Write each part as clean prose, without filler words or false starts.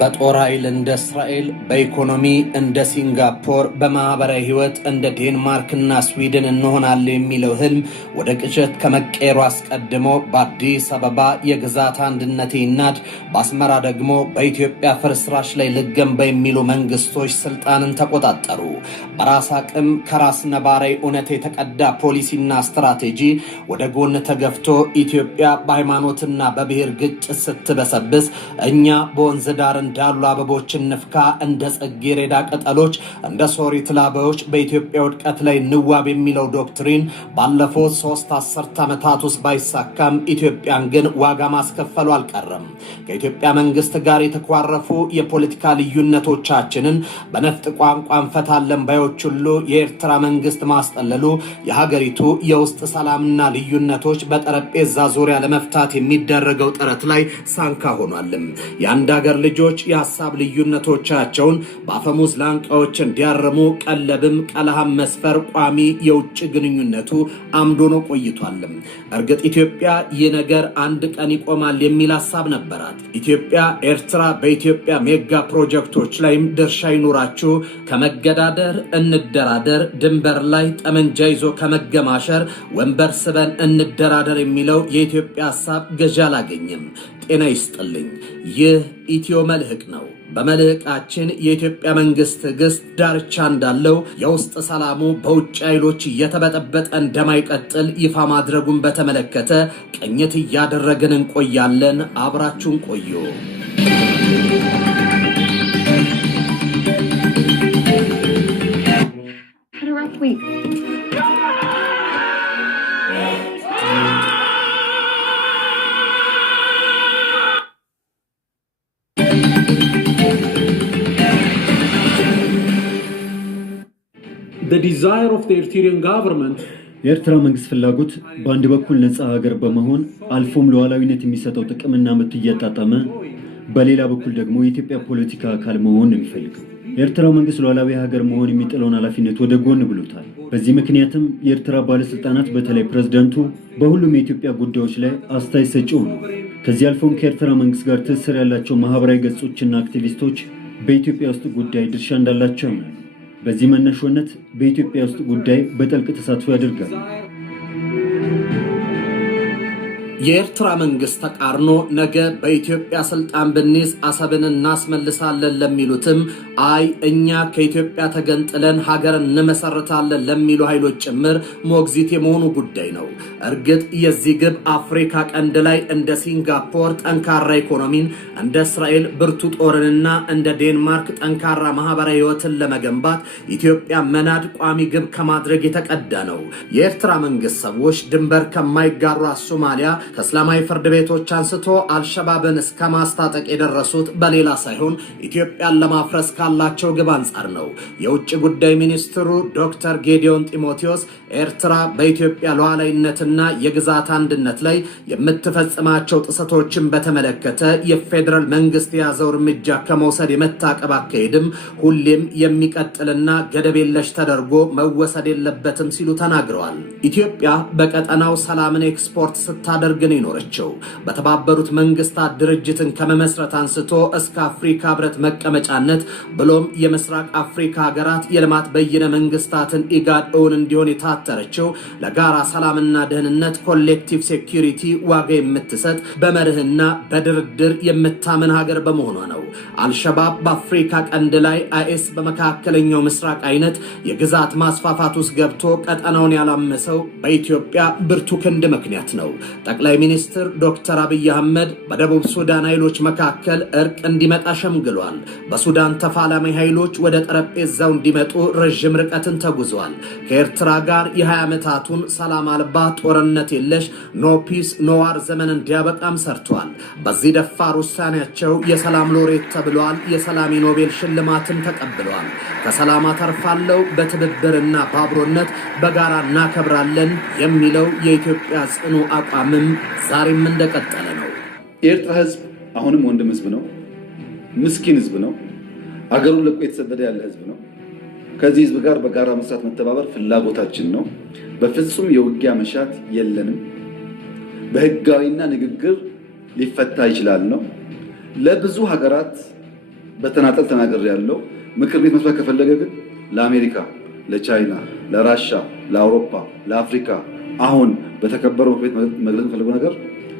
በጦር ኃይል እንደ እስራኤል፣ በኢኮኖሚ እንደ ሲንጋፖር፣ በማህበራዊ ህይወት እንደ ዴንማርክና ስዊድን እንሆናለን የሚለው ህልም ወደ ቅዠት ከመቀየሩ አስቀድሞ በአዲስ አበባ የግዛት አንድነቴ ይናድ፣ በአስመራ ደግሞ በኢትዮጵያ ፍርስራሽ ላይ ልገንባ የሚሉ መንግስቶች ስልጣንን ተቆጣጠሩ። በራስ አቅም ከራስ ነባራዊ እውነት የተቀዳ ፖሊሲና ስትራቴጂ ወደ ጎን ተገፍቶ ኢትዮጵያ በሃይማኖትና በብሔር ግጭት ስትበሰብስ እኛ በወንዝ ዳር እንዳሉ አበቦች እንፍካ፣ እንደ ጽጌረዳ ቅጠሎች፣ እንደ ሶሪት ላባዎች በኢትዮጵያ ውድቀት ላይ ንዋብ የሚለው ዶክትሪን ባለፉት 3 አስርት ዓመታት ውስጥ ባይሳካም ኢትዮጵያን ግን ዋጋ ማስከፈሉ አልቀረም። ከኢትዮጵያ መንግስት ጋር የተኳረፉ የፖለቲካ ልዩነቶቻችንን በነፍጥ ቋንቋ እንፈታለን ባዮች ሁሉ የኤርትራ መንግስት ማስጠለሉ የሀገሪቱ የውስጥ ሰላምና ልዩነቶች በጠረጴዛ ዙሪያ ለመፍታት የሚደረገው ጥረት ላይ ሳንካ ሆኗልም። የአንድ ሀገር ልጆች የሐሳብ ልዩነቶቻቸውን በአፈሙዝ ላንቃዎች እንዲያርሙ ቀለብም ቀለሃም መስፈር ቋሚ የውጭ ግንኙነቱ አምዶ ነው ቆይቷልም። እርግጥ ኢትዮጵያ ይህ ነገር አንድ ቀን ይቆማል የሚል ሐሳብ ነበራት። ኢትዮጵያ ኤርትራ በኢትዮጵያ ሜጋ ፕሮጀክቶች ላይም ድርሻ ይኑራችሁ፣ ከመገዳደር እንደራደር፣ ድንበር ላይ ጠመንጃ ይዞ ከመገማሸር ወንበር ስበን እንደራደር የሚለው የኢትዮጵያ ሐሳብ ገዢ አላገኘም። ጤና ይስጥልኝ። ይህ ኢትዮ መልህቅ ነው። በመልህቃችን የኢትዮጵያ መንግስት ትዕግስት ዳርቻ እንዳለው የውስጥ ሰላሙ በውጭ ኃይሎች እየተበጠበጠ እንደማይቀጥል ይፋ ማድረጉን በተመለከተ ቅኝት እያደረግን እንቆያለን። አብራችሁን ቆዩ። The desire of the Eritrean government የኤርትራ መንግስት ፍላጎት በአንድ በኩል ነፃ ሀገር በመሆን አልፎም ለዋላዊነት የሚሰጠው ጥቅምና መብት እያጣጣመ በሌላ በኩል ደግሞ የኢትዮጵያ ፖለቲካ አካል መሆን ነው የሚፈልገው። የኤርትራ መንግስት ለዋላዊ ሀገር መሆን የሚጥለውን ኃላፊነት ወደ ጎን ብሎታል። በዚህ ምክንያትም የኤርትራ ባለስልጣናት በተለይ ፕሬዝዳንቱ በሁሉም የኢትዮጵያ ጉዳዮች ላይ አስተያየት ሰጪ ሆኑ። ከዚህ አልፎም ከኤርትራ መንግስት ጋር ትስስር ያላቸው ማህበራዊ ገጾችና አክቲቪስቶች በኢትዮጵያ ውስጥ ጉዳይ ድርሻ እንዳላቸው ነው። በዚህ መነሾነት በኢትዮጵያ ውስጥ ጉዳይ በጥልቅ ተሳትፎ ያደርጋል። የኤርትራ መንግስት ተቃርኖ ነገ በኢትዮጵያ ስልጣን ብንይዝ አሰብን እናስመልሳለን ለሚሉትም አይ እኛ ከኢትዮጵያ ተገንጥለን ሀገር እንመሰርታለን ለሚሉ ኃይሎች ጭምር ሞግዚት የመሆኑ ጉዳይ ነው። እርግጥ የዚህ ግብ አፍሪካ ቀንድ ላይ እንደ ሲንጋፖር ጠንካራ ኢኮኖሚን፣ እንደ እስራኤል ብርቱ ጦርንና እንደ ዴንማርክ ጠንካራ ማህበራዊ ህይወትን ለመገንባት ኢትዮጵያ መናድ ቋሚ ግብ ከማድረግ የተቀዳ ነው። የኤርትራ መንግስት ሰዎች ድንበር ከማይጋሩ ሶማሊያ ከእስላማዊ ፍርድ ቤቶች አንስቶ አልሸባብን እስከ ማስታጠቅ የደረሱት በሌላ ሳይሆን ኢትዮጵያን ለማፍረስ ካላቸው ግብ አንጻር ነው። የውጭ ጉዳይ ሚኒስትሩ ዶክተር ጌዲዮን ጢሞቴዎስ ኤርትራ በኢትዮጵያ ሉዓላዊነትና የግዛት አንድነት ላይ የምትፈጽማቸው ጥሰቶችን በተመለከተ የፌዴራል መንግስት የያዘው እርምጃ ከመውሰድ የመታቀብ አካሄድም ሁሌም የሚቀጥልና ገደብ የለሽ ተደርጎ መወሰድ የለበትም ሲሉ ተናግረዋል። ኢትዮጵያ በቀጠናው ሰላምን ኤክስፖርት ስታደርግ ግን ይኖርቸው በተባበሩት መንግስታት ድርጅትን ከመመስረት አንስቶ እስከ አፍሪካ ህብረት መቀመጫነት ብሎም የምስራቅ አፍሪካ ሀገራት የልማት በይነ መንግስታትን ኢጋድ እውን እንዲሆን የታተረችው ለጋራ ሰላምና ደህንነት ኮሌክቲቭ ሴኩሪቲ ዋጋ የምትሰጥ በመርህና በድርድር የምታምን ሀገር በመሆኗ ነው። አልሸባብ በአፍሪካ ቀንድ ላይ፣ አይኤስ በመካከለኛው ምስራቅ አይነት የግዛት ማስፋፋት ውስጥ ገብቶ ቀጠናውን ያላመሰው በኢትዮጵያ ብርቱ ክንድ ምክንያት ነው። ጠቅላይ ሚኒስትር ዶክተር አብይ አህመድ በደቡብ ሱዳን ኃይሎች መካከል እርቅ እንዲመጣ ሸምግሏል። በሱዳን ተፋላሚ ኃይሎች ወደ ጠረጴዛው እንዲመጡ ረጅም ርቀትን ተጉዟል። ከኤርትራ ጋር የ20 ዓመታቱን ሰላም አልባ ጦርነት የለሽ ኖ ፒስ ኖ ዋር ዘመን እንዲያበቃም ሰርቷል። በዚህ ደፋር ውሳኔያቸው የሰላም ሎሬት ተብሏል። የሰላም የኖቤል ሽልማትን ተቀብለዋል። ከሰላም አተርፋለሁ፣ በትብብርና በአብሮነት በጋራ እናከብራለን የሚለው የኢትዮጵያ ጽኑ አቋምም ዛሬም እንደቀጠለ ነው። የኤርትራ ህዝብ አሁንም ወንድም ህዝብ ነው። ምስኪን ህዝብ ነው። አገሩን ለቆ የተሰደደ ያለ ህዝብ ነው። ከዚህ ህዝብ ጋር በጋራ መስራት መተባበር ፍላጎታችን ነው። በፍጹም የውጊያ መሻት የለንም። በህጋዊና ንግግር ሊፈታ ይችላል ነው። ለብዙ ሀገራት በተናጠል ተናገር ያለው ምክር ቤት መስማት ከፈለገ ግን ለአሜሪካ፣ ለቻይና፣ ለራሻ፣ ለአውሮፓ፣ ለአፍሪካ አሁን በተከበረው ምክር ቤት መግለጽ የፈለገው ነገር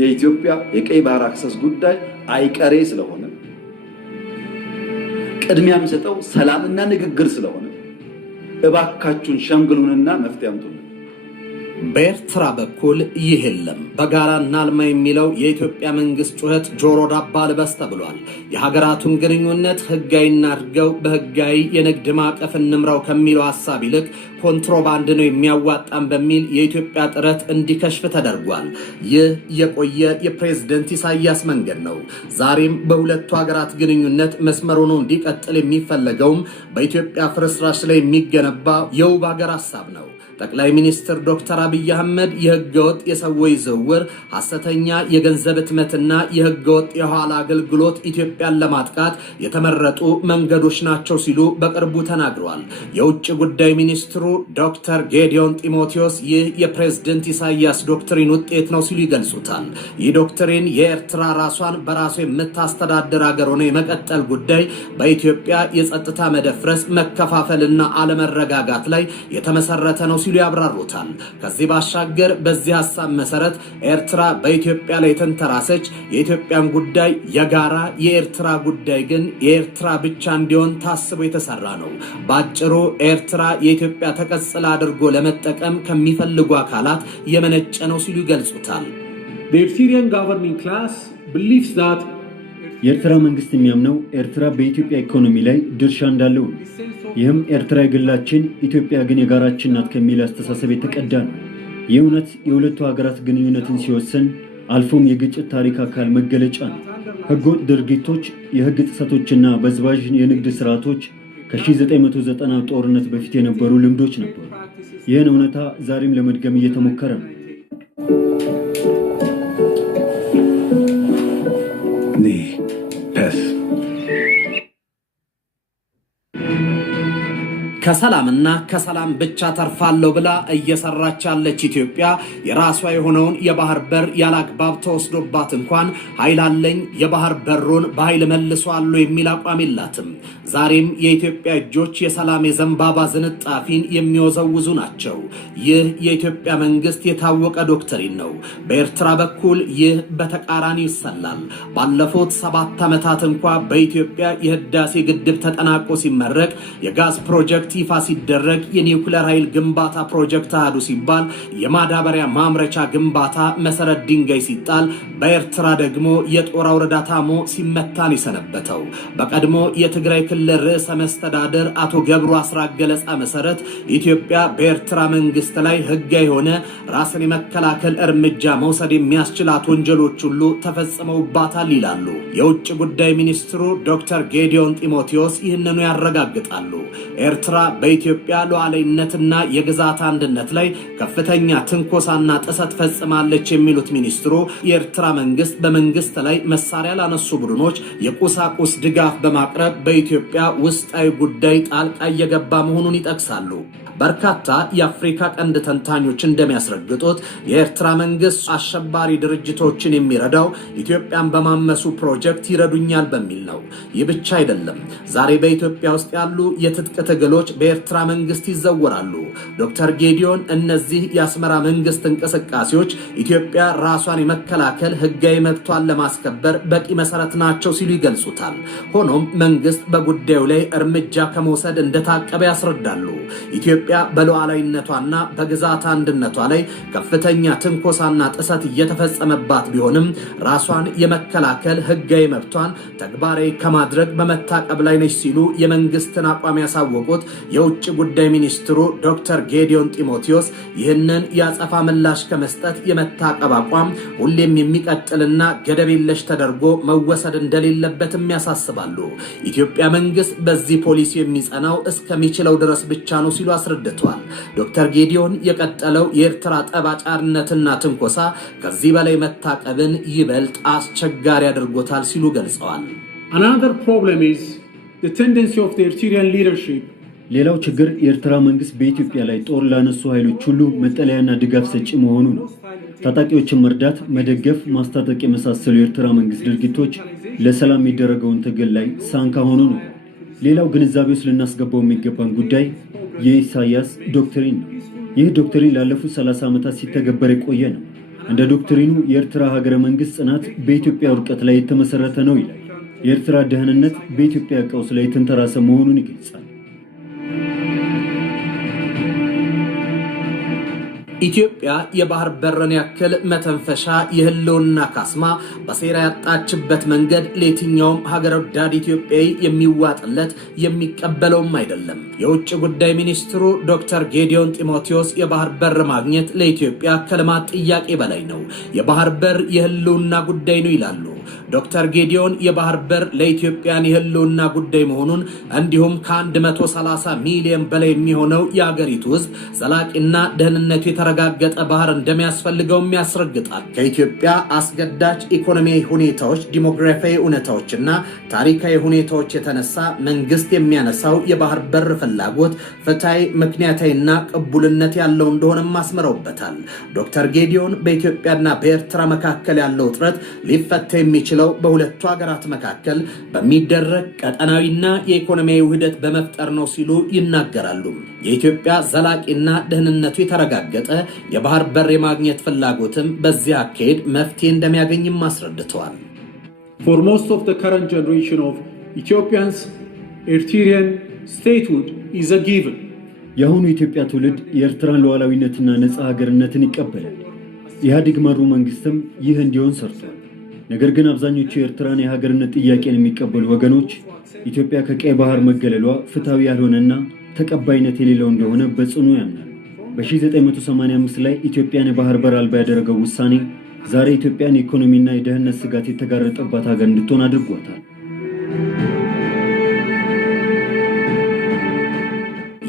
የኢትዮጵያ የቀይ ባህር አክሰስ ጉዳይ አይቀሬ ስለሆነ ቅድሚያ የሚሰጠው ሰላምና ንግግር ስለሆነ እባካችሁን ሸምግሉንና መፍትሄ አምጡልን። በኤርትራ በኩል ይህ የለም። በጋራ እናልማ የሚለው የኢትዮጵያ መንግስት ጩኸት ጆሮ ዳባ ልበስ ተብሏል። የሀገራቱን ግንኙነት ህጋዊ እናድርገው፣ በህጋዊ የንግድ ማዕቀፍ እንምራው ከሚለው ሐሳብ ይልቅ ኮንትሮባንድ ነው የሚያዋጣን በሚል የኢትዮጵያ ጥረት እንዲከሽፍ ተደርጓል። ይህ የቆየ የፕሬዝደንት ኢሳያስ መንገድ ነው። ዛሬም በሁለቱ ሀገራት ግንኙነት መስመር ሆኖ እንዲቀጥል የሚፈለገውም በኢትዮጵያ ፍርስራሽ ላይ የሚገነባ የውብ ሀገር ሐሳብ ነው። ጠቅላይ ሚኒስትር ዶክተር አብይ አህመድ የህገወጥ የሰዎች ዝውውር፣ ሐሰተኛ የገንዘብ ህትመትና የህገወጥ የኋላ አገልግሎት ኢትዮጵያን ለማጥቃት የተመረጡ መንገዶች ናቸው ሲሉ በቅርቡ ተናግረዋል። የውጭ ጉዳይ ሚኒስትሩ ዶክተር ጌዲዮን ጢሞቴዎስ ይህ የፕሬዝደንት ኢሳያስ ዶክትሪን ውጤት ነው ሲሉ ይገልጹታል። ይህ ዶክትሪን የኤርትራ ራሷን በራሷ የምታስተዳድር ሀገር ሆነ የመቀጠል ጉዳይ በኢትዮጵያ የጸጥታ መደፍረስ፣ መከፋፈልና አለመረጋጋት ላይ የተመሰረተ ነው ሲሉ ያብራሩታል። ከዚህ ባሻገር በዚህ ሐሳብ መሰረት ኤርትራ በኢትዮጵያ ላይ ተንተራሰች፣ የኢትዮጵያን ጉዳይ የጋራ የኤርትራ ጉዳይ ግን የኤርትራ ብቻ እንዲሆን ታስቦ የተሰራ ነው። በአጭሩ ኤርትራ የኢትዮጵያ ተቀጽላ አድርጎ ለመጠቀም ከሚፈልጉ አካላት የመነጨ ነው ሲሉ ይገልጹታል። The Syrian governing class believes that የኤርትራ መንግስት የሚያምነው ኤርትራ በኢትዮጵያ ኢኮኖሚ ላይ ድርሻ እንዳለው ነው። ይህም ኤርትራ የግላችን ኢትዮጵያ ግን የጋራችን ናት ከሚል አስተሳሰብ የተቀዳ ነው። ይህ እውነት የሁለቱ ሀገራት ግንኙነትን ሲወስን አልፎም የግጭት ታሪክ አካል መገለጫ ነው። ህገወጥ ድርጊቶች፣ የህግ ጥሰቶችና በዝባዥ የንግድ ስርዓቶች ከ1990 ጦርነት በፊት የነበሩ ልምዶች ነበሩ። ይህን እውነታ ዛሬም ለመድገም እየተሞከረ ነው። ከሰላምና ከሰላም ብቻ ተርፋለሁ ብላ እየሰራች ያለች ኢትዮጵያ የራሷ የሆነውን የባህር በር ያላግባብ ተወስዶባት እንኳን ኃይል አለኝ የባህር በሩን በኃይል መልሷለሁ የሚል አቋም የላትም። ዛሬም የኢትዮጵያ እጆች የሰላም የዘንባባ ዝንጣፊን የሚወዘውዙ ናቸው። ይህ የኢትዮጵያ መንግስት የታወቀ ዶክትሪን ነው። በኤርትራ በኩል ይህ በተቃራኒ ይሰላል። ባለፉት 7 ዓመታት እንኳ በኢትዮጵያ የህዳሴ ግድብ ተጠናቆ ሲመረቅ፣ የጋዝ ፕሮጀክት ይፋ ሲደረግ፣ የኒውክሌር ኃይል ግንባታ ፕሮጀክት አሃዱ ሲባል፣ የማዳበሪያ ማምረቻ ግንባታ መሰረት ድንጋይ ሲጣል፣ በኤርትራ ደግሞ የጦር አውረዳ ታሞ ሲመታን የሰነበተው በቀድሞ የትግራይ ክልል ርዕሰ መስተዳድር አቶ ገብሩ አስራት ገለጻ መሰረት ኢትዮጵያ በኤርትራ መንግስት ላይ ህጋዊ የሆነ ራስን የመከላከል እርምጃ መውሰድ የሚያስችላት ወንጀሎች ሁሉ ተፈጽመውባታል ይላሉ። የውጭ ጉዳይ ሚኒስትሩ ዶክተር ጌዲዮን ጢሞቴዎስ ይህንኑ ያረጋግጣሉ። ኤርትራ በኢትዮጵያ ሉዓላዊነትና የግዛት አንድነት ላይ ከፍተኛ ትንኮሳና ጥሰት ፈጽማለች የሚሉት ሚኒስትሩ የኤርትራ መንግስት በመንግስት ላይ መሳሪያ ላነሱ ቡድኖች የቁሳቁስ ድጋፍ በማቅረብ በኢትዮጵያ ውስጣዊ ጉዳይ ጣልቃ እየገባ መሆኑን ይጠቅሳሉ። በርካታ የአፍሪካ ቀንድ ተንታኞች እንደሚያስረግጡት የኤርትራ መንግስት አሸባሪ ድርጅቶችን የሚረዳው ኢትዮጵያን በማመሱ ፕሮጀክት ይረዱኛል በሚል ነው። ይህ ብቻ አይደለም። ዛሬ በኢትዮጵያ ውስጥ ያሉ የትጥቅ ትግሎች በኤርትራ መንግስት ይዘወራሉ። ዶክተር ጌዲዮን እነዚህ የአስመራ መንግስት እንቅስቃሴዎች ኢትዮጵያ ራሷን የመከላከል ህጋዊ መብቷን ለማስከበር በቂ መሰረት ናቸው ሲሉ ይገልጹታል። ሆኖም መንግስት በጉዳዩ ላይ እርምጃ ከመውሰድ እንደታቀበ ያስረዳሉ። ኢትዮጵያ በሉዓላዊነቷና በግዛት አንድነቷ ላይ ከፍተኛ ትንኮሳና ጥሰት እየተፈጸመባት ቢሆንም ራሷን የመከላከል ህጋዊ መብቷን ተግባራዊ ከማድረግ በመታቀብ ላይ ነች ሲሉ የመንግስትን አቋም ያሳወቁት የውጭ ጉዳይ ሚኒስትሩ ዶክተር ጌዲዮን ጢሞቴዎስ ይህንን የአጸፋ ምላሽ ከመስጠት የመታቀብ አቋም ሁሌም የሚቀጥልና ገደብ የለሽ ተደርጎ መወሰድ እንደሌለበትም ያሳስባሉ። ኢትዮጵያ መንግስት በዚህ ፖሊሲ የሚጸናው እስከሚችለው ድረስ ብቻ ነው ሲሉ አስረድተዋል። ዶክተር ጌዲዮን የቀጠለው የኤርትራ ጠባጫሪነትና ትንኮሳ ከዚህ በላይ መታቀብን ይበልጥ አስቸጋሪ አድርጎታል ሲሉ ገልጸዋል። Another problem is the tendency of the Eritrean leadership. ሌላው ችግር የኤርትራ መንግስት በኢትዮጵያ ላይ ጦር ላነሱ ኃይሎች ሁሉ መጠለያና ድጋፍ ሰጪ መሆኑ ነው። ታጣቂዎችን መርዳት፣ መደገፍ፣ ማስታጠቅ የመሳሰሉ የኤርትራ መንግስት ድርጊቶች ለሰላም የሚደረገውን ትግል ላይ ሳንካ ሆኖ ነው። ሌላው ግንዛቤ ውስጥ ልናስገባው የሚገባን ጉዳይ የኢሳያስ ዶክትሪን ነው። ይህ ዶክትሪን ላለፉት 30 ዓመታት ሲተገበር የቆየ ነው። እንደ ዶክትሪኑ የኤርትራ ሀገረ መንግስት ጽናት በኢትዮጵያ ውድቀት ላይ የተመሰረተ ነው ይላል። የኤርትራ ደህንነት በኢትዮጵያ ቀውስ ላይ የተንተራሰ መሆኑን ይገልጻል። ኢትዮጵያ የባህር በርን ያክል መተንፈሻ የህልውና ካስማ በሴራ ያጣችበት መንገድ ለየትኛውም ሀገር ወዳድ ኢትዮጵያዊ የሚዋጥለት የሚቀበለውም አይደለም። የውጭ ጉዳይ ሚኒስትሩ ዶክተር ጌዲዮን ጢሞቴዎስ የባህር በር ማግኘት ለኢትዮጵያ ከልማት ጥያቄ በላይ ነው፣ የባህር በር የህልውና ጉዳይ ነው ይላሉ። ዶክተር ጌዲዮን የባህር በር ለኢትዮጵያን የህልውና ጉዳይ መሆኑን እንዲሁም ከ130 ሚሊዮን በላይ የሚሆነው የአገሪቱ ህዝብ ዘላቂና ደህንነቱ የተረጋገጠ ባህር እንደሚያስፈልገውም ያስረግጣል። ከኢትዮጵያ አስገዳጅ ኢኮኖሚያዊ ሁኔታዎች፣ ዲሞግራፊያዊ እውነታዎችና ታሪካዊ ሁኔታዎች የተነሳ መንግስት የሚያነሳው የባህር በር ፍላጎት ፍትሃዊ፣ ምክንያታዊና ቅቡልነት ያለው እንደሆነም አስምረውበታል። ዶክተር ጌዲዮን በኢትዮጵያና በኤርትራ መካከል ያለው ውጥረት ሊፈታ የሚችለው በሁለቱ ሀገራት መካከል በሚደረግ ቀጠናዊና የኢኮኖሚያዊ ውህደት በመፍጠር ነው ሲሉ ይናገራሉ። የኢትዮጵያ ዘላቂና ደህንነቱ የተረጋገጠ የባህር በር የማግኘት ፍላጎትም በዚህ አካሄድ መፍትሄ እንደሚያገኝም አስረድተዋል። For most of the current generation of Ethiopians, Eritrean statehood is a given. የአሁኑ የኢትዮጵያ ትውልድ የኤርትራን ሉዓላዊነትና ነፃ ሀገርነትን ይቀበላል። ኢህአዴግ መሩ መንግስትም ይህ እንዲሆን ሰርቷል። ነገር ግን አብዛኞቹ የኤርትራን የሀገርነት ጥያቄን የሚቀበሉ ወገኖች ኢትዮጵያ ከቀይ ባህር መገለሏ ፍትሃዊ ያልሆነና ተቀባይነት የሌለው እንደሆነ በጽኑ ያምናል። በ1985 ላይ ኢትዮጵያን የባህር በር አልባ ያደረገው ውሳኔ ዛሬ ኢትዮጵያን የኢኮኖሚና የደህንነት ስጋት የተጋረጠባት ሀገር እንድትሆን አድርጓታል።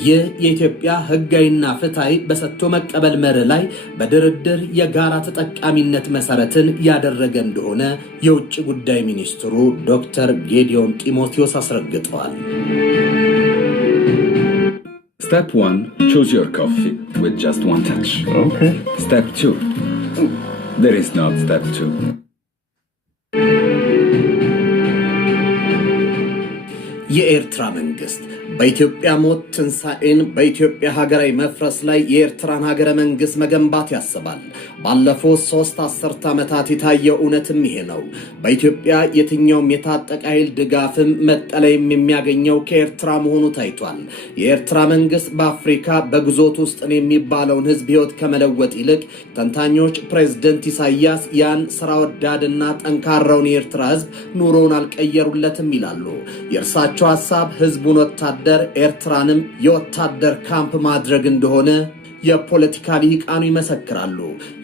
ይህ የኢትዮጵያ ህጋዊና ፍትሃዊ በሰጥቶ መቀበል መርህ ላይ በድርድር የጋራ ተጠቃሚነት መሰረትን ያደረገ እንደሆነ የውጭ ጉዳይ ሚኒስትሩ ዶክተር ጌዲዮን ጢሞቴዎስ አስረግጠዋል። Step 1, choose your coffee with just one touch. Okay. Step 2, there is no step 2. የኤርትራ መንግስት በኢትዮጵያ ሞት ትንሣኤን በኢትዮጵያ ሀገራዊ መፍረስ ላይ የኤርትራን ሀገረ መንግስት መገንባት ያስባል። ባለፉት 3 አስርት ዓመታት የታየው እውነትም ይሄ ነው። በኢትዮጵያ የትኛውም የታጠቀ ኃይል ድጋፍም መጠለይም የሚያገኘው ከኤርትራ መሆኑ ታይቷል። የኤርትራ መንግስት በአፍሪካ በግዞት ውስጥ ነው የሚባለውን ህዝብ ህይወት ከመለወጥ ይልቅ ተንታኞች ፕሬዝደንት ኢሳያስ ያን ስራ ወዳድና ጠንካራውን የኤርትራ ህዝብ ኑሮውን አልቀየሩለትም ይላሉ። የእርሳቸው ሐሳብ ህዝቡን ወታደር ኤርትራንም የወታደር ካምፕ ማድረግ እንደሆነ የፖለቲካ ሊቃኑ ይመሰክራሉ።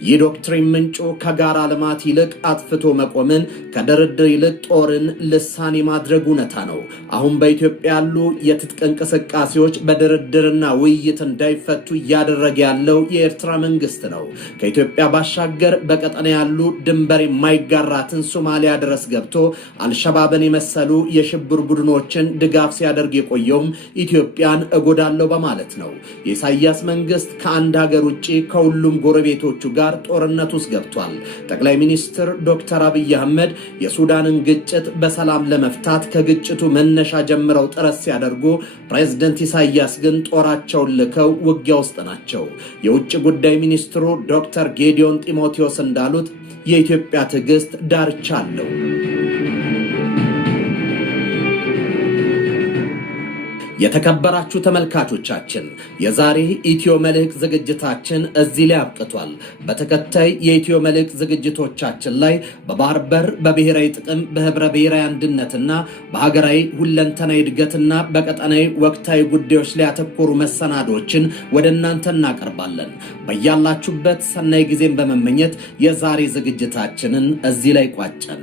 ይህ ዶክትሪን ምንጩ ከጋራ ልማት ይልቅ አጥፍቶ መቆምን፣ ከድርድር ይልቅ ጦርን ልሳኔ ማድረግ እውነታ ነው። አሁን በኢትዮጵያ ያሉ የትጥቅ እንቅስቃሴዎች በድርድርና ውይይት እንዳይፈቱ እያደረገ ያለው የኤርትራ መንግስት ነው። ከኢትዮጵያ ባሻገር በቀጠና ያሉ ድንበር የማይጋራትን ሶማሊያ ድረስ ገብቶ አልሸባብን የመሰሉ የሽብር ቡድኖችን ድጋፍ ሲያደርግ የቆየውም ኢትዮጵያን እጎዳለሁ በማለት ነው። የኢሳያስ መንግስት ከአንድ ሀገር ውጪ ከሁሉም ጎረቤቶቹ ጋር ጦርነት ውስጥ ገብቷል። ጠቅላይ ሚኒስትር ዶክተር አብይ አህመድ የሱዳንን ግጭት በሰላም ለመፍታት ከግጭቱ መነሻ ጀምረው ጥረት ሲያደርጉ፣ ፕሬዝደንት ኢሳያስ ግን ጦራቸውን ልከው ውጊያ ውስጥ ናቸው። የውጭ ጉዳይ ሚኒስትሩ ዶክተር ጌዲዮን ጢሞቴዎስ እንዳሉት የኢትዮጵያ ትዕግስት ዳርቻ አለው። የተከበራችሁ ተመልካቾቻችን የዛሬ ኢትዮ መልሕቅ ዝግጅታችን እዚህ ላይ አብቅቷል። በተከታይ የኢትዮ መልሕቅ ዝግጅቶቻችን ላይ በባህር በር፣ በብሔራዊ ጥቅም፣ በህብረ ብሔራዊ አንድነትና በሀገራዊ ሁለንተናዊ እድገትና በቀጠናዊ ወቅታዊ ጉዳዮች ላይ ያተኮሩ መሰናዶችን ወደ እናንተ እናቀርባለን። በያላችሁበት ሰናይ ጊዜን በመመኘት የዛሬ ዝግጅታችንን እዚህ ላይ ቋጨን።